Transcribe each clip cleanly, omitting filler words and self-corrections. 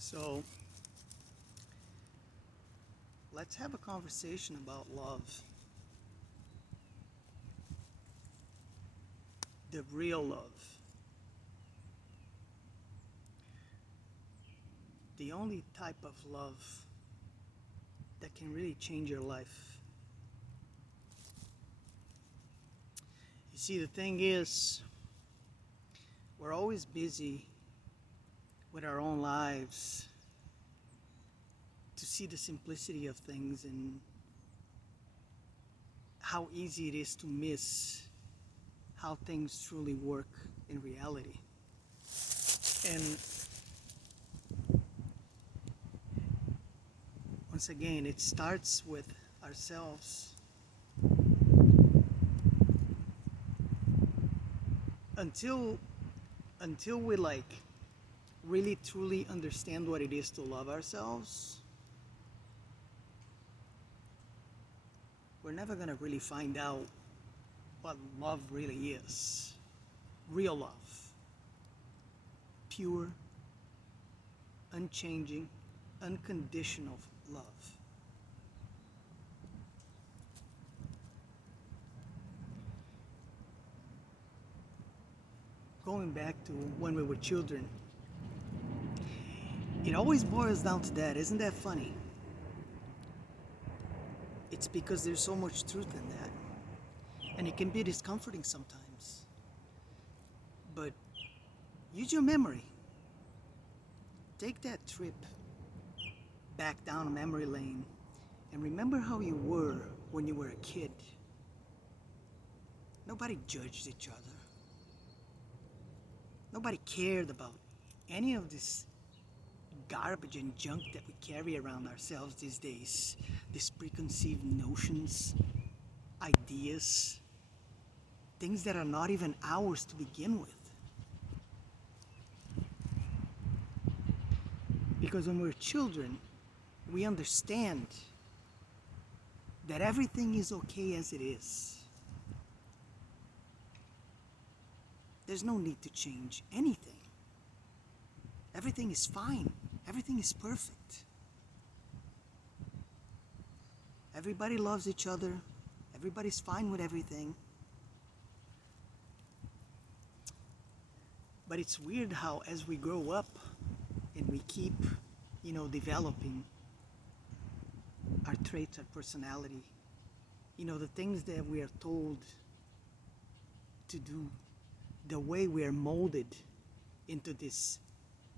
So let's have a conversation about love. The real love. The only type of love that can really change your life. You see, the thing is, we're always busy with our own lives to see the simplicity of things and how easy it is to miss how things truly work in reality. And once again, it starts with ourselves. Until we really truly understand what it is to love ourselves, we're never gonna really find out what love really is. Real love. Pure, unchanging, unconditional love. Going back to when we were children, it always boils down to that. Isn't that funny? It's because there's so much truth in that. And it can be discomforting sometimes. But use your memory. Take that trip back down memory lane and remember how you were when you were a kid. Nobody judged each other. Nobody cared about any of this garbage and junk that we carry around ourselves these days. These preconceived notions, ideas, things that are not even ours to begin with. Because when we're children, we understand that everything is okay as it is. There's no need to change anything. Everything is fine. Everything is perfect. Everybody loves each other. Everybody's fine with everything. But it's weird how as we grow up and we keep, developing our traits, our personality, the things that we are told to do, the way we are molded into this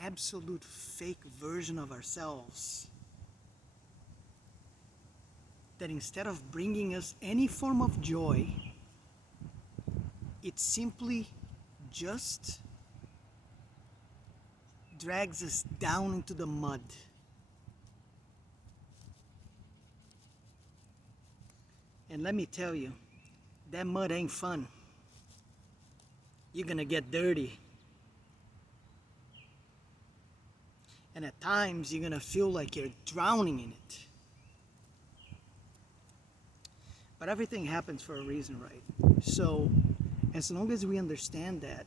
absolute fake version of ourselves, that instead of bringing us any form of joy, it simply just drags us down into the mud. And let me tell you, that mud ain't fun. You're gonna get dirty. And at times, you're gonna feel like you're drowning in it. But everything happens for a reason, right? So, as long as we understand that,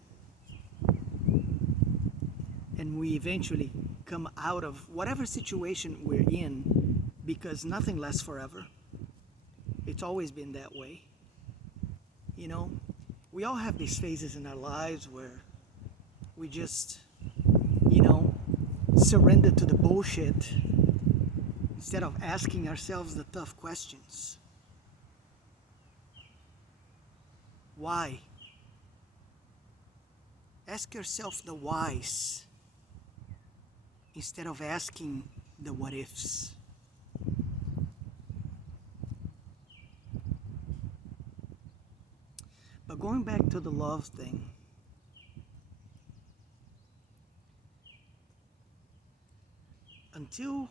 and we eventually come out of whatever situation we're in, because nothing lasts forever. It's always been that way. We all have these phases in our lives where we just, surrender to the bullshit instead of asking ourselves the tough questions. Why? Ask yourself the whys instead of asking the what ifs. But going back to the love thing, until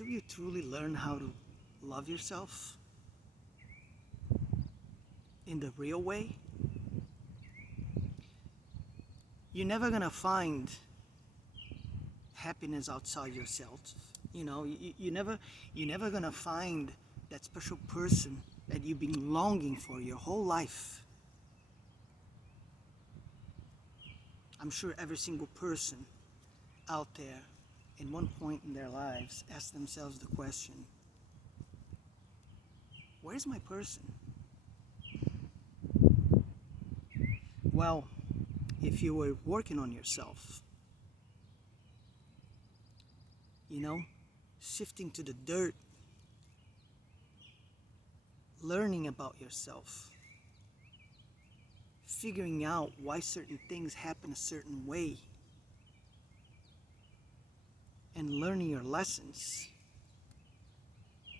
you truly learn how to love yourself in the real way, you're never gonna find happiness outside yourself. You're never gonna find that special person that you've been longing for your whole life. I'm sure every single person out there in one point in their lives ask themselves the question, where's my person? Well, if you were working on yourself, you know, shifting to the dirt, learning about yourself, figuring out why certain things happen a certain way, and learning your lessons,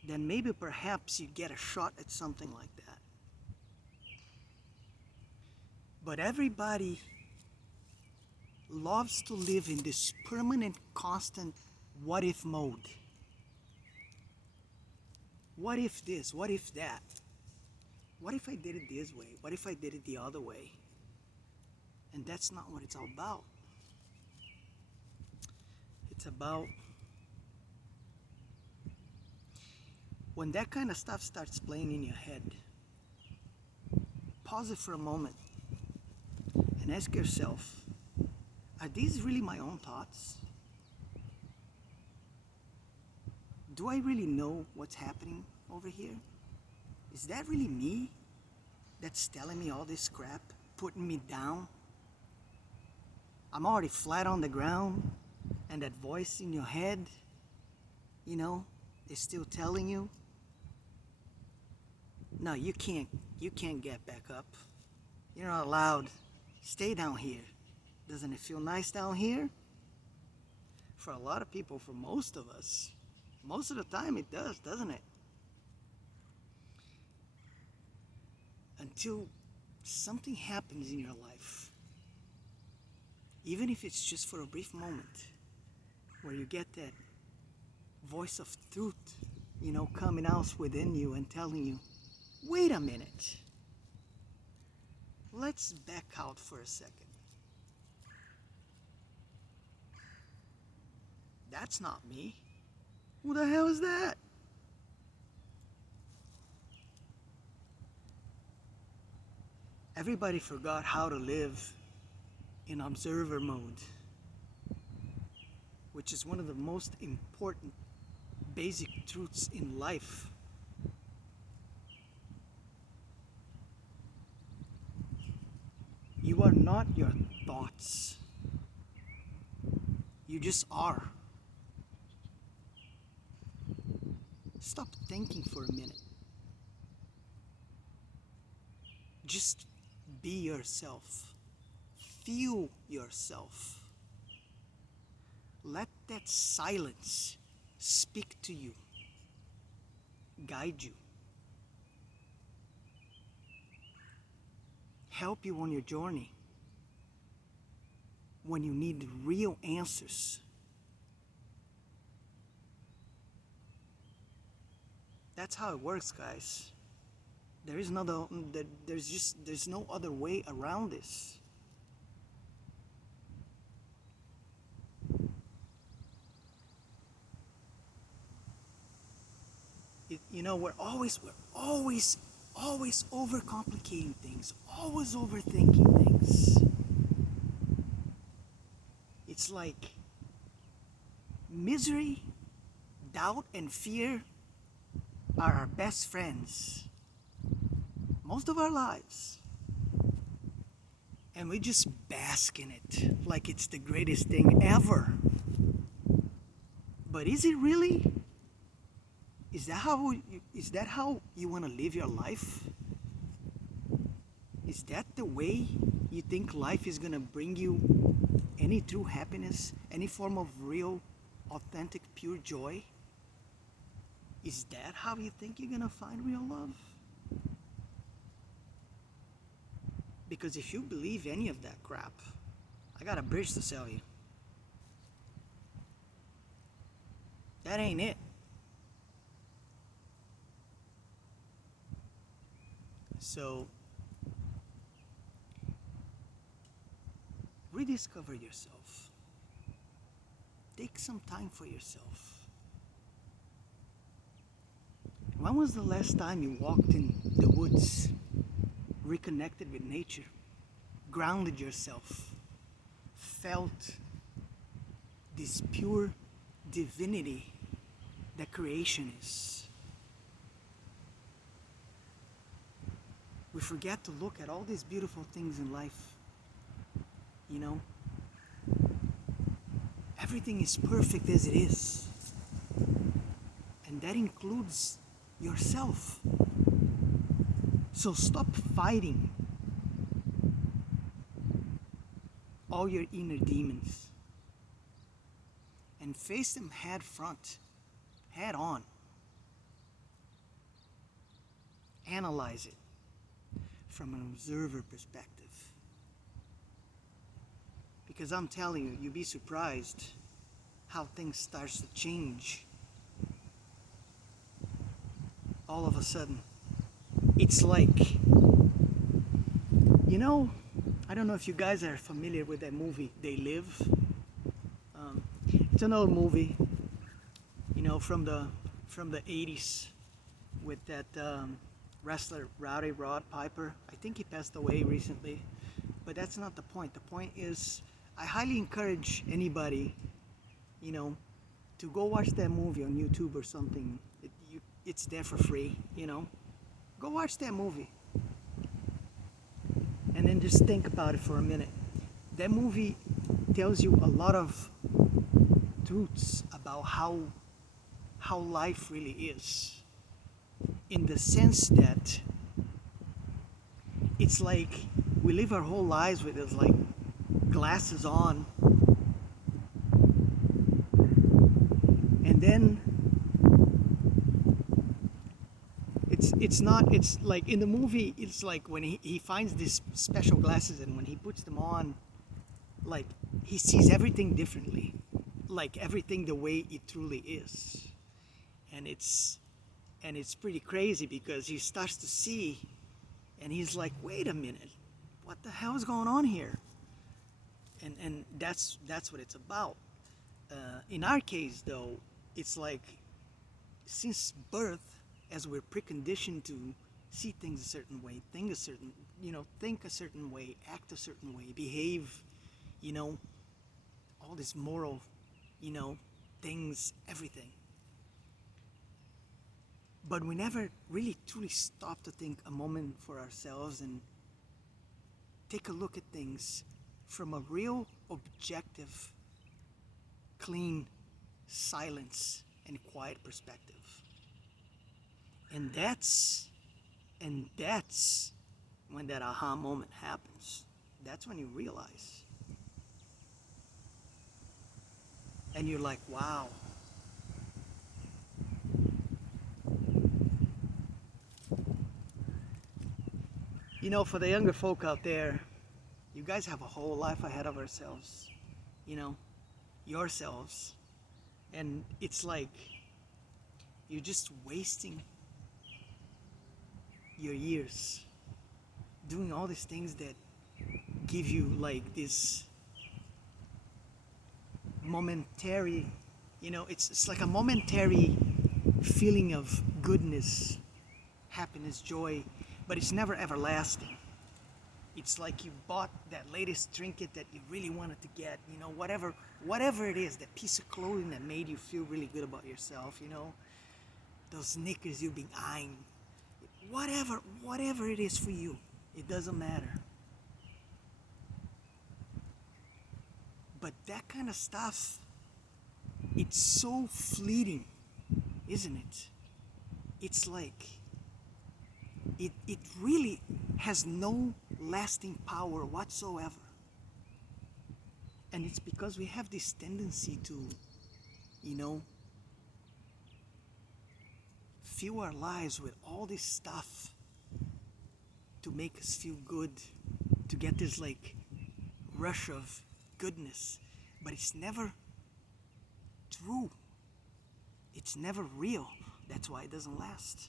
then maybe perhaps you get a shot at something like that. But everybody loves to live in this permanent, constant what if mode. What if this? What if that? What if I did it this way? What if I did it the other way? And that's not what it's all about. It's about when that kind of stuff starts playing in your head, pause it for a moment and ask yourself, are these really my own thoughts? Do I really know what's happening over here? Is that really me that's telling me all this crap, putting me down? I'm already flat on the ground, and that voice in your head, is still telling you, no, you can't get back up. You're not allowed. Stay down here. Doesn't it feel nice down here? For a lot of people, for most of us, most of the time it does, doesn't it? Until something happens in your life, even if it's just for a brief moment, where you get that voice of truth, coming out within you and telling you, wait a minute, let's back out for a second. That's not me. Who the hell is that? Everybody forgot how to live in observer mode, which is one of the most important basic truths in life. You are not your thoughts. You just are. Stop thinking for a minute. Just be yourself. Feel yourself. Let that silence speak to you, guide you, help you on your journey when you need real answers. That's how it works, guys. There's no other way around this. We're always overcomplicating things, always overthinking things. It's like misery, doubt, and fear are our best friends most of our lives. And we just bask in it like it's the greatest thing ever. But is it really? Is that how you want to live your life? Is that the way you think life is going to bring you any true happiness, any form of real, authentic, pure joy? Is that how you think you're going to find real love? Because if you believe any of that crap, I got a bridge to sell you. That ain't it. So, rediscover yourself. Take some time for yourself. When was the last time you walked in the woods, reconnected with nature, grounded yourself, felt this pure divinity that creation is. We forget to look at all these beautiful things in life. You know, everything is perfect as it is. And that includes yourself. So stop fighting all your inner demons and face them head front, head on. Analyze it from an observer perspective. Because I'm telling you, you'd be surprised how things start to change. All of a sudden, it's like, you know, I don't know if you guys are familiar with that movie, They Live. It's an old movie, you know, from the 80s with that wrestler Rowdy Rod Piper. I think he passed away recently, but that's not the point. The point is, I highly encourage anybody, you know, to go watch that movie on YouTube or something. It's there for free, you know. Go watch that movie. And then just think about it for a minute. That movie tells you a lot of truths about how life really is. In the sense that it's like we live our whole lives with this like glasses on, and then it's like in the movie, it's like when he finds these special glasses, and when he puts them on, like he sees everything differently, like everything the way it truly is. And it's pretty crazy because he starts to see, and he's like, wait a minute, what the hell is going on here? And that's what it's about. In our case though, it's like since birth, as we're preconditioned to see things a certain way, think a certain way, act a certain way, behave, you know, all this moral, you know, things, everything. But we never really truly stop to think a moment for ourselves and take a look at things from a real objective, clean, silence, and quiet perspective. And that's when that aha moment happens. That's when you realize. And you're like, wow. You know, for the younger folk out there, you guys have a whole life ahead of ourselves. You know, yourselves. And it's like you're just wasting your years doing all these things that give you like this momentary, you know, it's like a momentary feeling of goodness, happiness, joy, but it's never everlasting. It's like you bought that latest trinket that you really wanted to get, you know, whatever it is, that piece of clothing that made you feel really good about yourself, you know, those sneakers you've been eyeing, whatever it is for you, it doesn't matter. But that kind of stuff, it's so fleeting, isn't it? It's like, it really has no lasting power whatsoever. And it's because we have this tendency to, you know, fill our lives with all this stuff to make us feel good, to get this like rush of goodness. But it's never true. It's never real. That's why it doesn't last.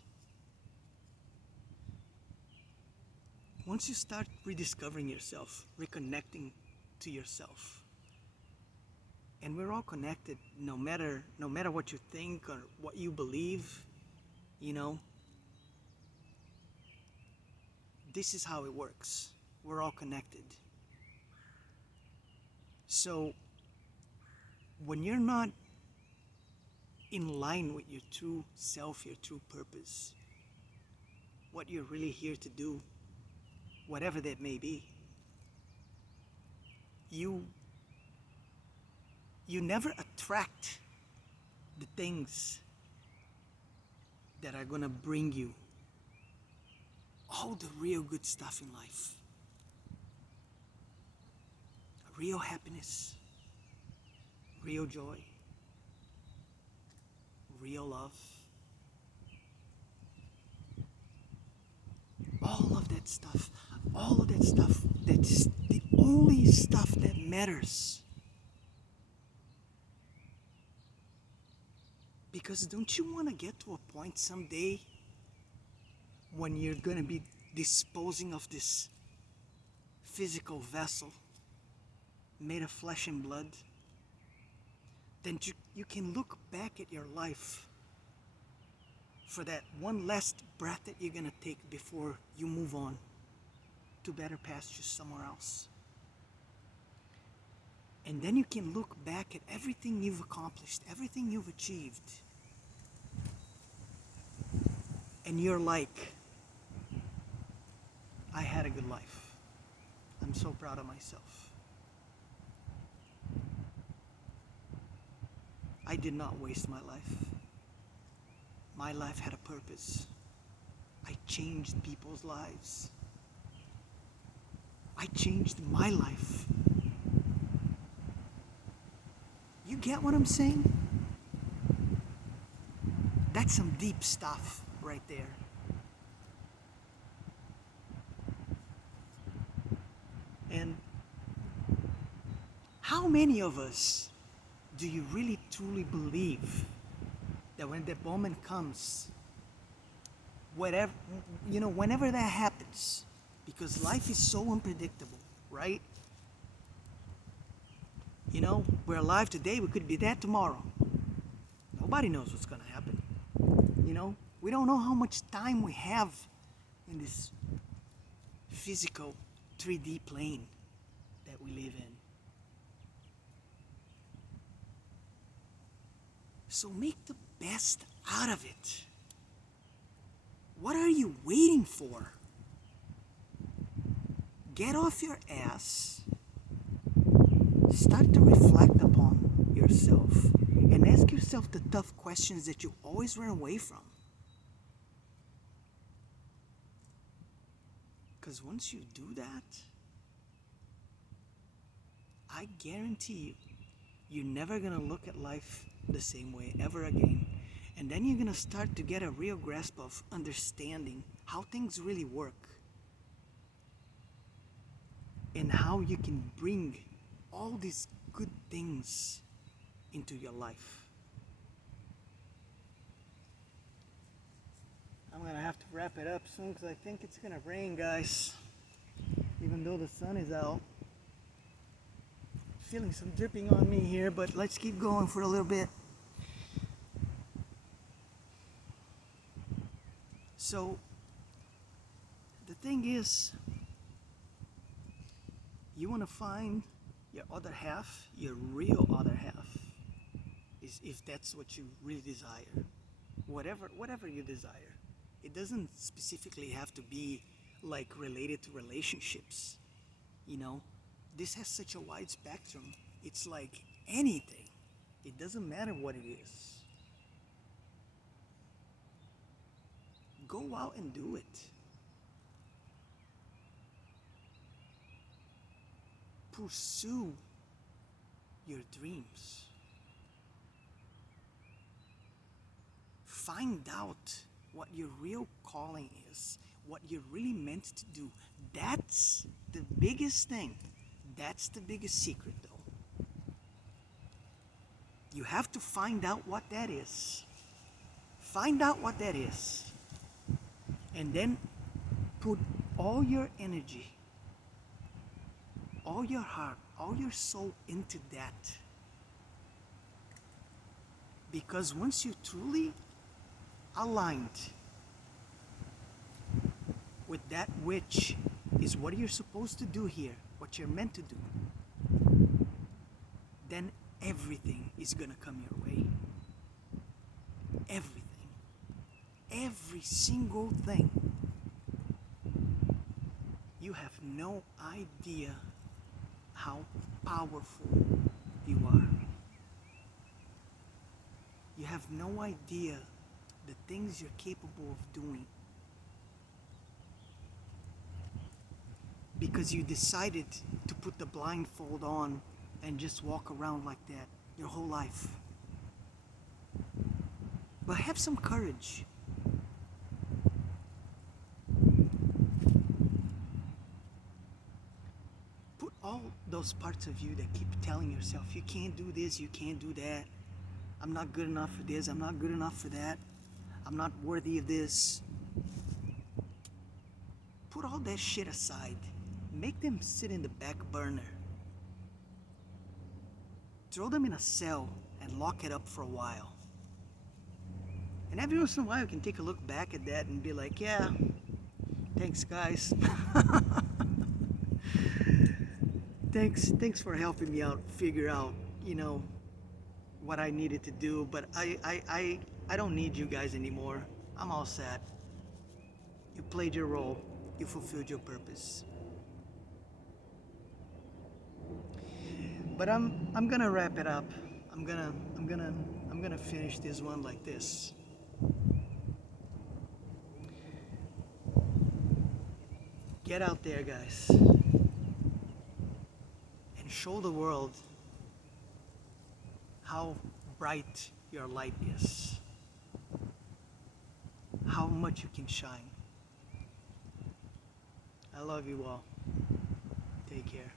Once you start rediscovering yourself, reconnecting to yourself, and we're all connected, no matter what you think or what you believe, you know, this is how it works. We're all connected. So when you're not in line with your true self, your true purpose, what you're really here to do, whatever that may be, you you never attract the things that are gonna bring you all the real good stuff in life. Real happiness, real joy, real love. All of that stuff, all of that stuff, that's the only stuff that matters. Because don't you want to get to a point someday when you're going to be disposing of this physical vessel made of flesh and blood? Then you can look back at your life for that one last breath that you're going to take before you move on to better pastures somewhere else. And then you can look back at everything you've accomplished, everything you've achieved. And you're like, I had a good life. I'm so proud of myself. I did not waste my life. My life had a purpose. I changed people's lives. I changed my life. You get what I'm saying? That's some deep stuff right there. And how many of us do you really truly believe that when that moment comes, whatever, whenever that happens, because life is so unpredictable, right? We're alive today, we could be dead tomorrow. Nobody knows what's gonna happen. We don't know how much time we have in this physical 3D plane that we live in. So make the best out of it. What are you waiting for? Get off your ass. Start to reflect upon yourself and ask yourself the tough questions that you always run away from. Because once you do that, I guarantee you're never going to look at life the same way ever again. And then you're going to start to get a real grasp of understanding how things really work and how you can bring all these good things into your life. I'm going to have to wrap it up soon because I think it's going to rain, guys. Even though the sun is out. Feeling some dripping on me here, but let's keep going for a little bit. So, the thing is, you want to find your other half, your real other half, is if that's what you really desire. Whatever you desire. It doesn't specifically have to be like related to relationships. This has such a wide spectrum. It's like anything. It doesn't matter what it is. Go out and do it. Pursue your dreams. Find out what your real calling is, what you're really meant to do. That's the biggest thing. That's the biggest secret, though. You have to find out what that is. Find out what that is. And then put all your energy, all your heart, all your soul into that. Because once you're truly aligned with that which is what you're supposed to do here, what you're meant to do, then everything is gonna come your way. everything, every single thing. You have no idea how powerful you are. You have no idea the things you're capable of doing because you decided to put the blindfold on and just walk around like that your whole life. But have some courage. Put all those parts of you that keep telling yourself, you can't do this, you can't do that. I'm not good enough for this, I'm not good enough for that. I'm not worthy of this. Put all that shit aside. Make them sit in the back burner. Throw them in a cell and lock it up for a while. And every once in a while you can take a look back at that and be like, yeah, thanks guys. thanks for helping me out, figure out, what I needed to do, but I don't need you guys anymore. I'm all set. You played your role. You fulfilled your purpose. But I'm gonna wrap it up. I'm gonna finish this one like this. Get out there, guys, and show the world how bright your light is, how much you can shine. I love you all. Take care.